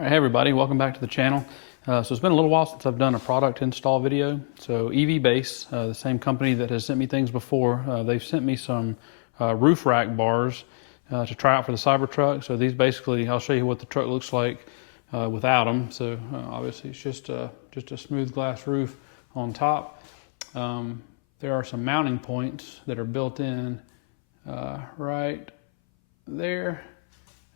All right, hey everybody, welcome back to the channel. So it's been a little while since I've done a product install video. So EVBASE, the same company that has sent me things before, they've sent me some roof rack bars to try out for the Cybertruck. So these basically, I'll show you what the truck looks like without them. So obviously it's just a smooth glass roof on top. There are some mounting points that are built in right there.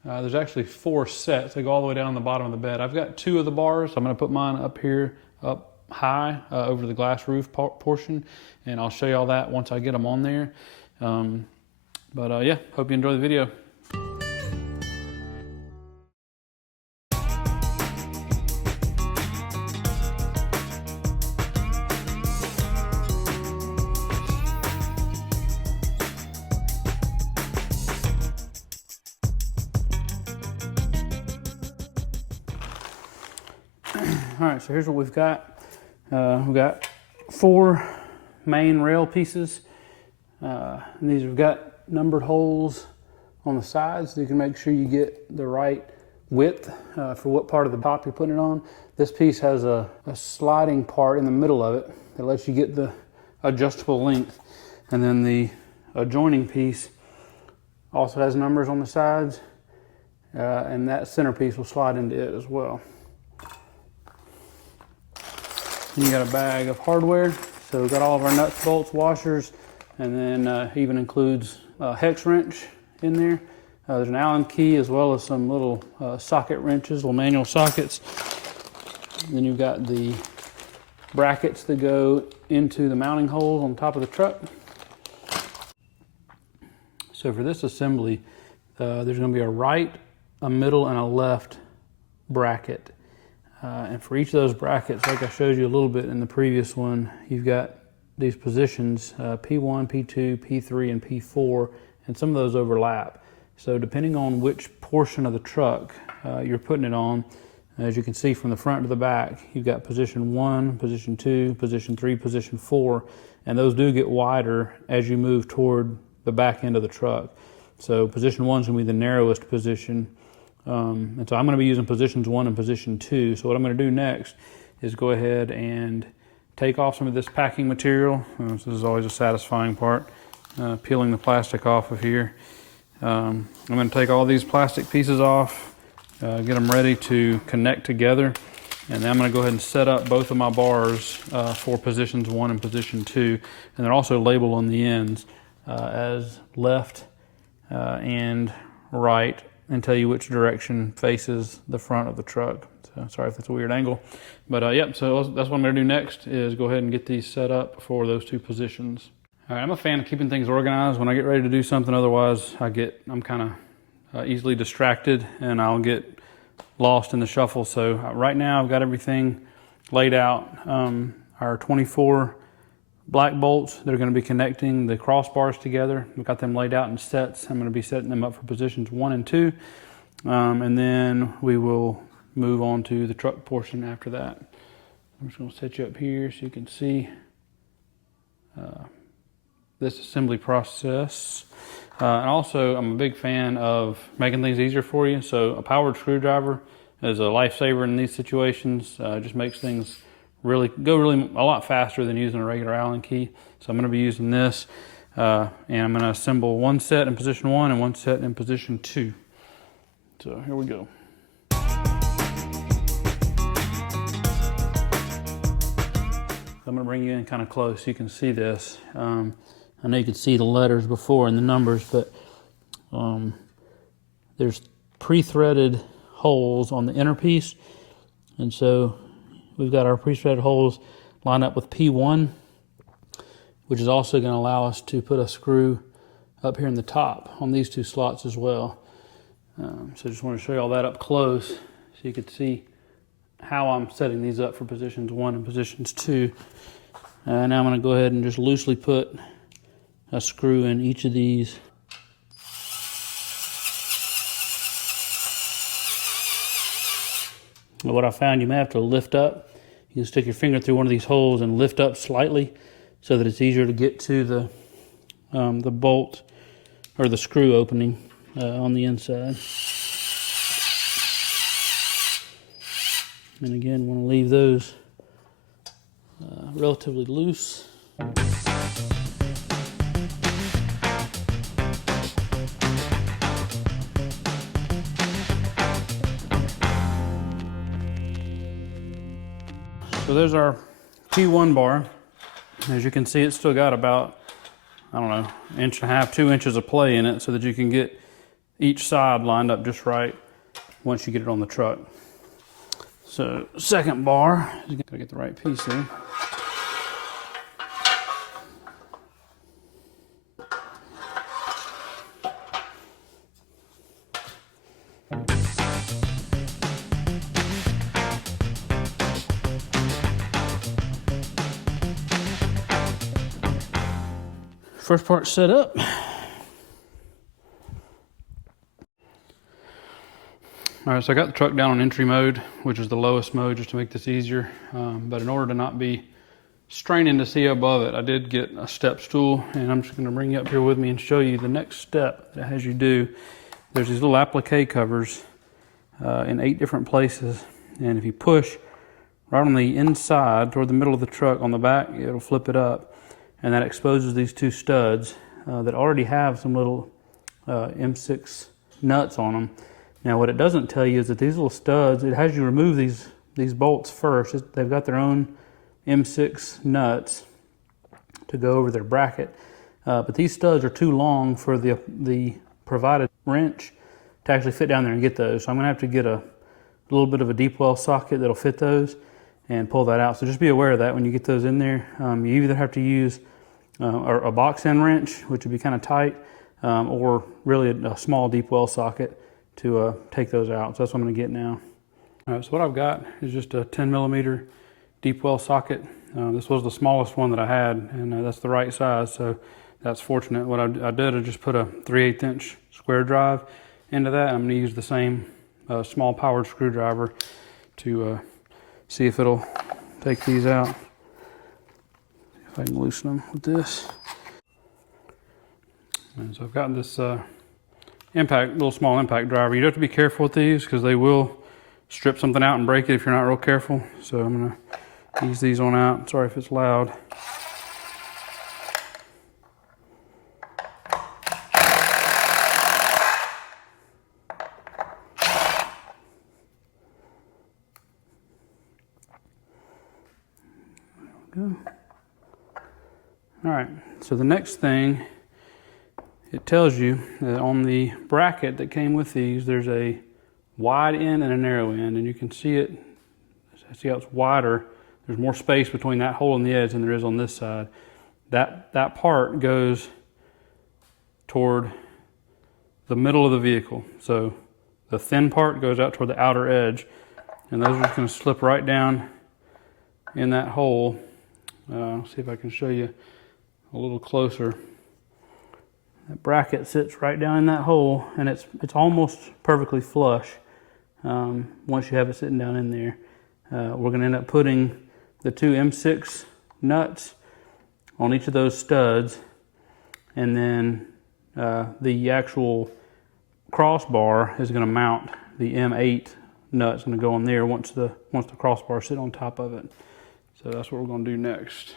There's actually 4 sets. They go all the way down the bottom of the bed. I've got 2 of the bars. I'm going to put mine up here, up high over the glass roof portion, and I'll show you all that once I get them on there. Yeah, hope you enjoy the video. All right, so here's what we've got. We've got 4 main rail pieces. And these have got numbered holes on the sides so you can make sure you get the right width for what part of the top you're putting it on. This piece has a sliding part in the middle of it that lets you get the adjustable length. And then the adjoining piece also has numbers on the sides, and that center piece will slide into it as well. You got a bag of hardware, so we've got all of our nuts, bolts, washers, and then even includes a hex wrench in there. There's an Allen key as well as some little socket wrenches, little manual sockets. And then you've got the brackets that go into the mounting holes on top of the truck. So for this assembly, there's going to be a right, a middle, and a left bracket. And for each of those brackets, like I showed you a little bit in the previous one, you've got these positions, P1, P2, P3, and P4, and some of those overlap. So depending on which portion of the truck you're putting it on, as you can see from the front to the back, you've got position 1, position 2, position 3, position 4, and those do get wider as you move toward the back end of the truck. So position 1 is going to be the narrowest position. And so I'm going to be using positions 1 and position 2. So what I'm going to do next is go ahead and take off some of this packing material. This is always a satisfying part, peeling the plastic off of here. I'm going to take all these plastic pieces off, get them ready to connect together, and then I'm going to go ahead and set up both of my bars for positions 1 and position 2, and they're also labeled on the ends as left and right, and tell you which direction faces the front of the truck. So sorry if that's a weird angle, but yep, so that's what I'm going to do next is go ahead and get these set up for those 2 positions. All right, I'm a fan of keeping things organized when I get ready to do something. Otherwise I'm kind of easily distracted and I'll get lost in the shuffle. So right now I've got everything laid out. Our 24 black bolts that are going to be connecting the crossbars together. We've got them laid out in sets. I'm going to be setting them up for positions 1 and 2. And then we will move on to the truck portion after that. I'm just going to set you up here so you can see this assembly process. And also, I'm a big fan of making things easier for you. So a powered screwdriver is a lifesaver in these situations. Just makes things go a lot faster than using a regular Allen key. So I'm going to be using this, and I'm going to assemble 1 set in position 1 and 1 set in position 2. So here we go. I'm going to bring you in kind of close so you can see this. I know you could see the letters before and the numbers, but there's pre-threaded holes on the inner piece, and so we've got our pre-threaded holes lined up with P1, which is also going to allow us to put a screw up here in the top on these 2 slots as well. So just want to show you all that up close so you can see how I'm setting these up for positions 1 and positions 2. Now I'm going to go ahead and just loosely put a screw in each of these. What I found, you may have to lift up. You can stick your finger through one of these holes and lift up slightly so that it's easier to get to the bolt or the screw opening on the inside. And again, want to leave those relatively loose. So there's our P1 bar. As you can see, it's still got about, I don't know, 1.5 to 2 inches of play in it so that you can get each side lined up just right once you get it on the truck. So second bar, you gotta get the right piece in. First part set up. All right, so I got the truck down on entry mode, which is the lowest mode, just to make this easier. But in order to not be straining to see above it, I did get a step stool, and I'm just gonna bring you up here with me and show you the next step that as you do. There's these little applique covers in 8 different places. And if you push right on the inside toward the middle of the truck on the back, it'll flip it up. And that exposes these 2 studs that already have some little M6 nuts on them. Now what it doesn't tell you is that these little studs, it has you remove these bolts first. They've got their own M6 nuts to go over their bracket. But these studs are too long for the provided wrench to actually fit down there and get those. So I'm gonna have to get a little bit of a deep well socket that'll fit those and pull that out. So just be aware of that when you get those in there. You either have to use a box end wrench, which would be kind of tight, or really a small deep well socket to take those out. So that's what I'm going to get now. All right, so what I've got is just a 10mm deep well socket. This was the smallest one that I had, and that's the right size, so that's fortunate. What I did, I just put a 3/8 inch square drive into that. I'm going to use the same small powered screwdriver to see if it'll take these out. If I can loosen them with this. And so I've got this little small impact driver. You have to be careful with these because they will strip something out and break it if you're not real careful. So I'm gonna ease these on out. Sorry if it's loud. There we go. All right, so the next thing, it tells you that on the bracket that came with these, there's a wide end and a narrow end, and you can see it, see how it's wider. There's more space between that hole and the edge than there is on this side. That part goes toward the middle of the vehicle. So the thin part goes out toward the outer edge, and those are just gonna slip right down in that hole. See if I can show you a little closer. That bracket sits right down in that hole, and it's almost perfectly flush once you have it sitting down in there. We're going to end up putting the 2 M6 nuts on each of those studs, and then the actual crossbar is going to mount the M8 nut. It's going to go on there once the crossbar sits on top of it. So that's what we're going to do next.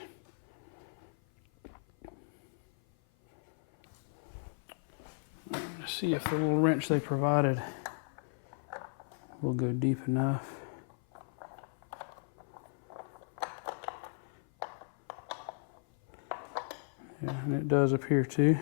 See if the little wrench they provided will go deep enough. Yeah, and it does appear to.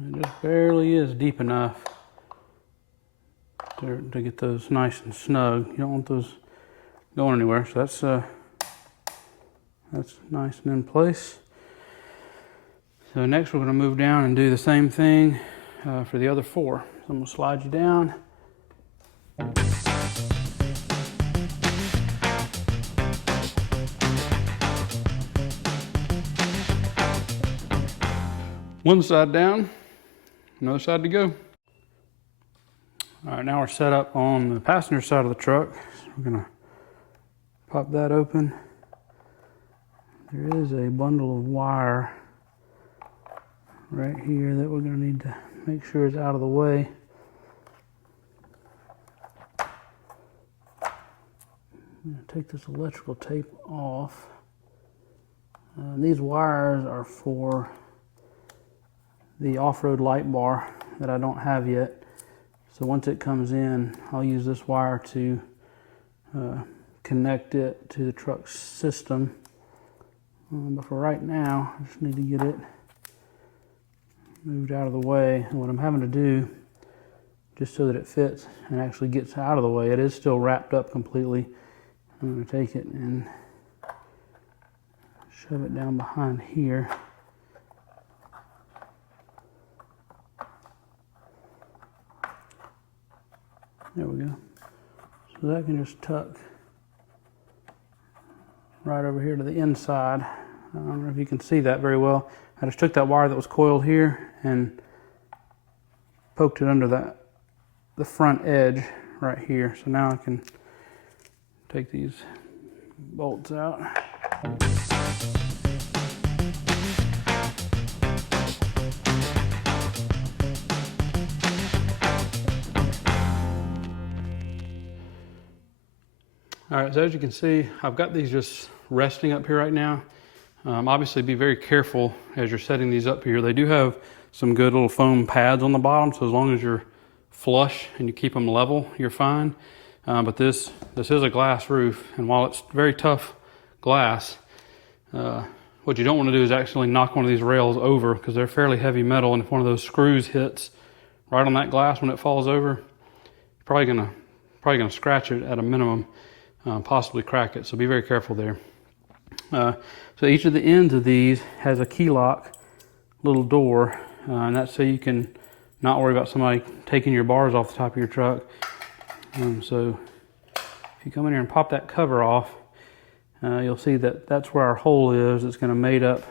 It just barely is deep enough to get those nice and snug. You don't want those going anywhere. So that's nice and in place. So next we're going to move down and do the same thing for the other 4. So I'm going to slide you down. One side down, another side to go. All right, now we're set up on the passenger side of the truck. So we're gonna pop that open. There is a bundle of wire right here that we're gonna need to make sure is out of the way. I'm gonna take this electrical tape off. These wires are for the off-road light bar that I don't have yet. So once it comes in, I'll use this wire to connect it to the truck's system. But for right now, I just need to get it moved out of the way. And what I'm having to do, just so that it fits and actually gets out of the way, it is still wrapped up completely. I'm going to take it and shove it down behind here. There we go. So that can just tuck right over here to the inside. I don't know if you can see that very well. I just took that wire that was coiled here and poked it under the front edge right here. So now I can take these bolts out. All right, so as you can see, I've got these just resting up here right now. Obviously be very careful as you're setting these up here. They do have some good little foam pads on the bottom, so as long as you're flush and you keep them level, you're fine. But this is a glass roof, and while it's very tough glass, what you don't want to do is actually knock one of these rails over, because they're fairly heavy metal, and if one of those screws hits right on that glass when it falls over, you're probably gonna scratch it at a minimum. Possibly crack it, so be very careful there. So each of the ends of these has a key lock little door, and that's so you can not worry about somebody taking your bars off the top of your truck. So if you come in here and pop that cover off, you'll see that that's where our hole is. It's going to mate up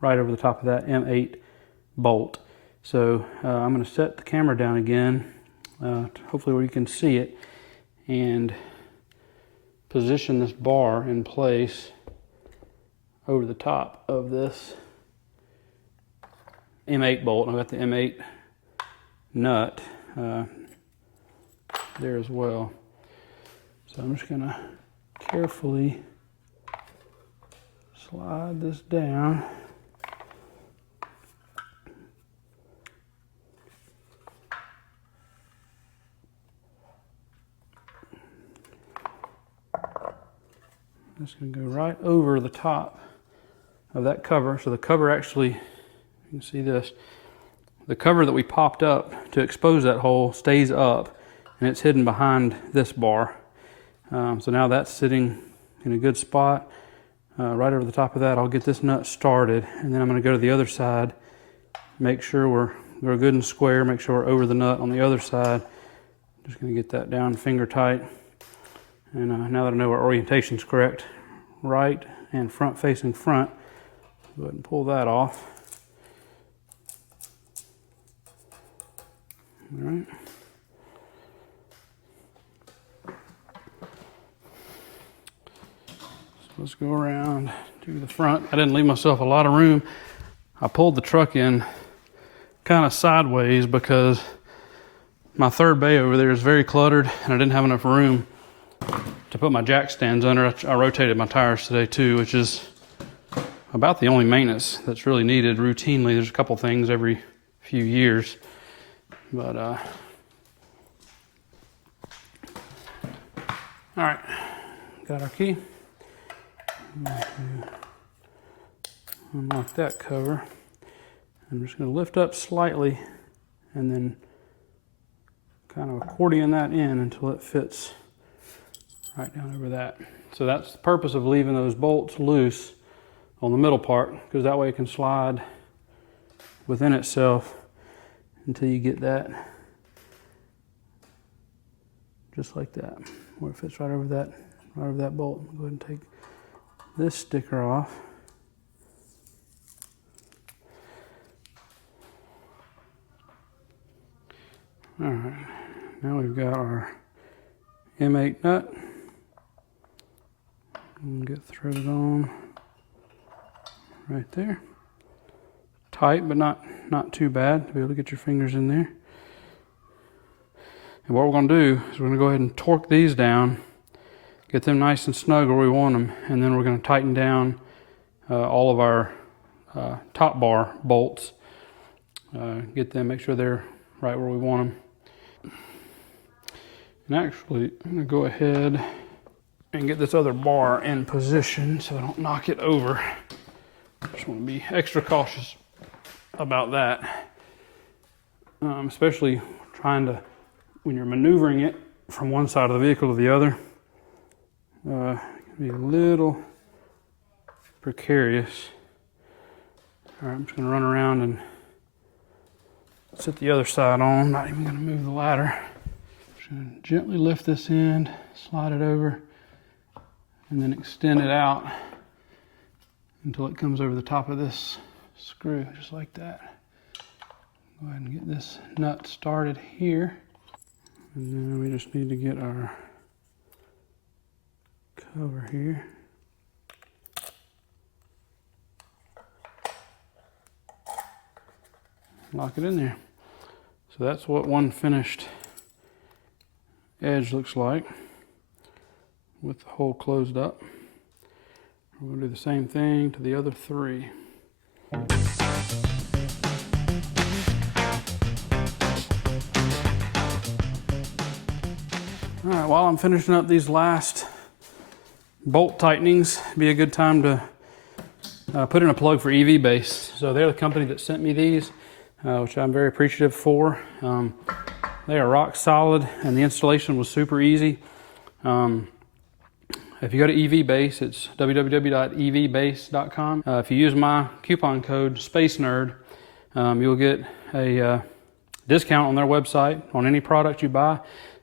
right over the top of that M8 bolt. So I'm going to set the camera down again, hopefully where you can see it, and position this bar in place over the top of this M8 bolt. I've got the M8 nut there as well. So I'm just gonna carefully slide this down. Just going to go right over the top of that cover. So the cover actually, you can see this, the cover that we popped up to expose that hole stays up, and it's hidden behind this bar. So now that's sitting in a good spot. Right over the top of that, I'll get this nut started, and then I'm going to go to the other side, make sure we're good and square, make sure we're over the nut on the other side. Just going to get that down finger tight. And now that I know our orientation's correct, right and front facing front, go ahead and pull that off. All right. So let's go around to the front. I didn't leave myself a lot of room. I pulled the truck in kind of sideways because my third bay over there is very cluttered and I didn't have enough room to put my jack stands under. I rotated my tires today too, which is about the only maintenance that's really needed routinely. There's a couple things every few years, but all right, got our key. I'm going to unlock that cover. I'm just going to lift up slightly and then kind of accordion that in until it fits right down over that. So that's the purpose of leaving those bolts loose on the middle part, because that way it can slide within itself until you get that just like that, where it fits right over that bolt. Go ahead and take this sticker off. All right, now we've got our M8 nut. And get threaded on right there. Tight, but not too bad to be able to get your fingers in there. And what we're going to do is we're going to go ahead and torque these down, get them nice and snug where we want them, and then we're going to tighten down all of our top bar bolts. Get them, make sure they're right where we want them. And actually, I'm going to go ahead and get this other bar in position so I don't knock it over. Just want to be extra cautious about that, especially trying to, when you're maneuvering it from one side of the vehicle to the other, it can be a little precarious. All right, I'm just going to run around and set the other side on. Not even going to move the ladder. Just going to gently lift this end, slide it over, and then extend it out until it comes over the top of this screw, just like that. Go ahead and get this nut started here. And then we just need to get our cover here. Lock it in there. So that's what one finished edge looks like with the hole closed up. We're going to do the same thing to the other three. All right, while I'm finishing up these last bolt tightenings, it'd be a good time to put in a plug for EVBASE. So they're the company that sent me these, which I'm very appreciative for. They are rock solid, and the installation was super easy. If you go to EVBASE, it's www.evbase.com. If you use my coupon code SpaceNerd, you'll get a discount on their website on any product you buy,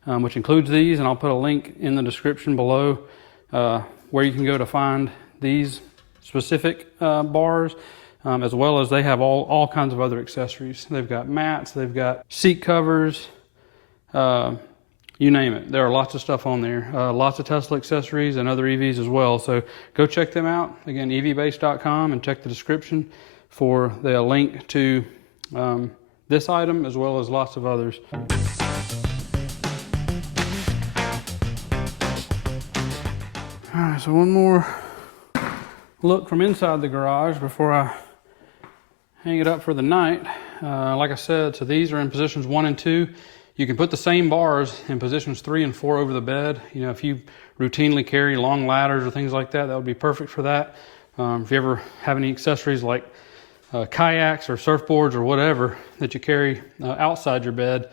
which includes these, and I'll put a link in the description below where you can go to find these specific bars, as well as they have all kinds of other accessories. They've got mats, they've got seat covers, you name it. There are lots of stuff on there. Lots of Tesla accessories and other EVs as well. So go check them out. Again, evbase.com, and check the description for the link to this item as well as lots of others. All right, so one more look from inside the garage before I hang it up for the night. Like I said, so these are in positions 1 and 2. You can put the same bars in positions 3 and 4 over the bed. You know, if you routinely carry long ladders or things like that, that would be perfect for that. If you ever have any accessories like kayaks or surfboards or whatever that you carry outside your bed,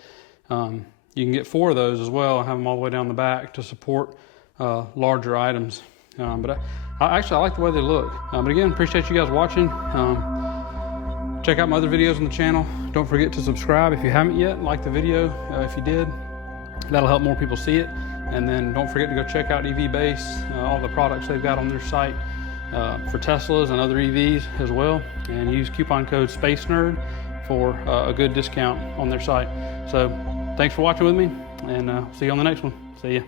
you can get 4 of those as well and have them all the way down the back to support larger items. But I like the way they look. But again, appreciate you guys watching. Check out my other videos on the channel. Don't forget to subscribe if you haven't yet. Like the video if you did. That'll help more people see it. And then don't forget to go check out EVBASE, all the products they've got on their site for Teslas and other EVs as well. And use coupon code SpaceNerd for a good discount on their site. So thanks for watching with me, and see you on the next one. See ya.